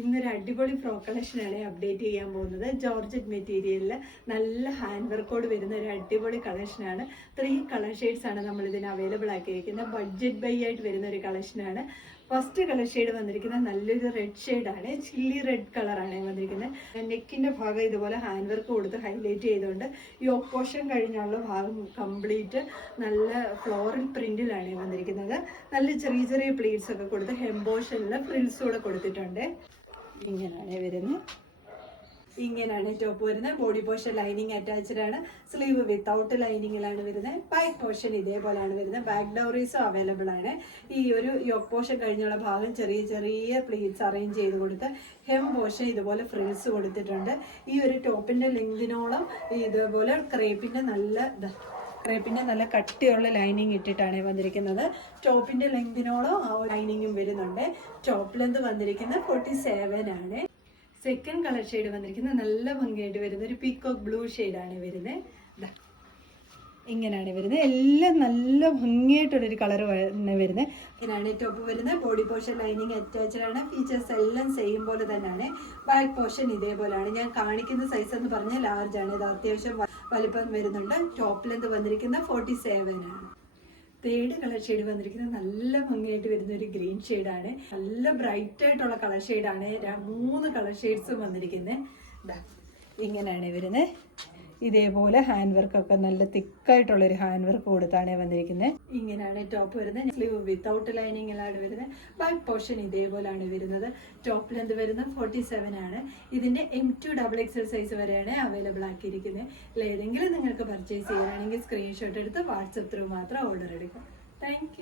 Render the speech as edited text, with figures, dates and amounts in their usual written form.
ഇന്നൊരു അടിപൊളി ഫ്രോ കളക്ഷനാണ് അപ്ഡേറ്റ് ചെയ്യാൻ പോകുന്നത്. ജോർജറ്റ് മെറ്റീരിയലിൽ നല്ല ഹാൻഡ് വർക്കോട് വരുന്ന ഒരു അടിപൊളി കളക്ഷനാണ്. 3 കളർ ഷെയ്ഡ്സ് ആണ് നമ്മൾ ഇതിന് അവൈലബിൾ ആക്കിയിരിക്കുന്നത്. ബഡ്ജറ്റ് ബൈ ആയിട്ട് വരുന്ന ഒരു കളക്ഷനാണ്. ഫസ്റ്റ് കളർ ഷെയ്ഡ് വന്നിരിക്കുന്നത് നല്ലൊരു റെഡ് ഷെയ്ഡാണ്. ചില്ലി റെഡ് കളറാണ് വന്നിരിക്കുന്നത്. നെക്കിന്റെ ഭാഗം ഇതുപോലെ ഹാൻഡ് വർക്ക് കൊടുത്ത് ഹൈലൈറ്റ് ചെയ്തുകൊണ്ട് യോക്ക് പോർഷൻ കഴിഞ്ഞുള്ള ഭാഗം കംപ്ലീറ്റ് നല്ല ഫ്ലോറൽ പ്രിന്റിലാണ് വന്നിരിക്കുന്നത്. നല്ല ചെറിയ ചെറിയ പ്ലീറ്റ്സ് ഒക്കെ കൊടുത്ത് ഹെം പോർഷനിൽ ഫ്രിൽസ് കൂടെ കൊടുത്തിട്ടുണ്ട്. ഇങ്ങനെയാണ് വരുന്നത്. ഇങ്ങനെയാണ് ടോപ്പ് വരുന്നത്. ബോഡി പോർഷൻ ലൈനിങ് അറ്റാച്ച്ഡ് ആണ്. സ്ലീവ് വിത്തൗട്ട് ലൈനിങ്ങിലാണ് വരുന്നത്. ബാക്ക് പോർഷൻ ഇതേപോലെയാണ് വരുന്നത്. ബാക്ക് ഡൗറീസും അവൈലബിൾ ആണ്. ഈ ഒരു യോക്ക് പോർഷൻ കഴിഞ്ഞുള്ള ഭാഗം ചെറിയ ചെറിയ പ്ലീറ്റ്സ് അറേഞ്ച് ചെയ്ത് കൊടുത്ത് ഹെം പോർഷൻ ഇതുപോലെ ഫ്രിൽസ് കൊടുത്തിട്ടുണ്ട്. ഈ ഒരു ടോപ്പിന്റെ ലെങ്തിനോളം ഇതേപോലെ ക്രേപ്പിന്റെ നല്ല കട്ടിയുള്ള ലൈനിങ് ഇട്ടിട്ടാണ് വന്നിരിക്കുന്നത്. ടോപ്പിന്റെ ലെങ്തിനോളം ആ ലൈനിങ്ങും വരുന്നുണ്ട്. ടോപ്പ് ലെന്ത് വന്നിരിക്കുന്നത് 47 ആണ്. സെക്കൻഡ് കളർ ഷെയ്ഡ് വന്നിരിക്കുന്നത് നല്ല ഭംഗിയായിട്ട് വരുന്ന ഒരു പീക്കോക്ക് ബ്ലൂ ഷെയ്ഡാണ് വരുന്നത്. ഇങ്ങനെയാണ് വരുന്നത്. എല്ലാം നല്ല ഭംഗിയായിട്ടുള്ളൊരു കളർ വരുന്നത്. ഇങ്ങനെയാണ് ടോപ്പ് വരുന്നത്. ബോഡി പോർഷൻ ലൈനിങ് അറ്റാച്ച്ഡ് ആണ്. ഫീച്ചേഴ്സ് എല്ലാം സെയിം പോലെ തന്നെയാണ്. ബാക്ക് പോർഷൻ ഇതേപോലെയാണ്. ഞാൻ കാണിക്കുന്ന സൈസ് എന്ന് പറഞ്ഞാൽ ലാർജ് ആണ്. ഇത് അത്യാവശ്യം വലിപ്പം വരുന്നുണ്ട്. ടോപ്പ് ലെന്ത് വന്നിരിക്കുന്നത് 47 ആണ്. തേർഡ് കളർ ഷെയ്ഡ് വന്നിരിക്കുന്നത് നല്ല ഭംഗിയായിട്ട് വരുന്ന ഒരു ഗ്രീൻ ഷെയ്ഡാണ്. നല്ല ബ്രൈറ്റ് ആയിട്ടുള്ള കളർ ഷെയ്ഡാണ്. 3 കളർ ഷെയ്ഡ്സും വന്നിരിക്കുന്നത്. ഇങ്ങനെയാണ് വരുന്നത്. ഇതേപോലെ ഹാൻഡ് വർക്ക് ഒക്കെ നല്ല തിക്കായിട്ടുള്ളൊരു ഹാൻഡ് വർക്ക് കൊടുത്താണ് വന്നിരിക്കുന്നത്. ഇങ്ങനെയാണ് ടോപ്പ് വരുന്നത്. സ്ലീവ് വിത്തൗട്ട് ലൈനിങ്ങിലാണ് വരുന്നത്. ബാക്ക് പോർഷൻ ഇതേപോലെയാണ് വരുന്നത്. ടോപ്പ് ലെന്ത് വരുന്നത് 47 ആണ്. ഇതിന്റെ M2 XXL സൈസ് വരെയാണ് അവൈലബിൾ ആക്കിയിരിക്കുന്നത്. ഏതെങ്കിലും നിങ്ങൾക്ക് പർച്ചേസ് ചെയ്യാനാണെങ്കിൽ സ്ക്രീൻഷോട്ട് എടുത്ത് വാട്സപ്പ് ത്രൂ മാത്രം ഓർഡർ എടുക്കാം. താങ്ക്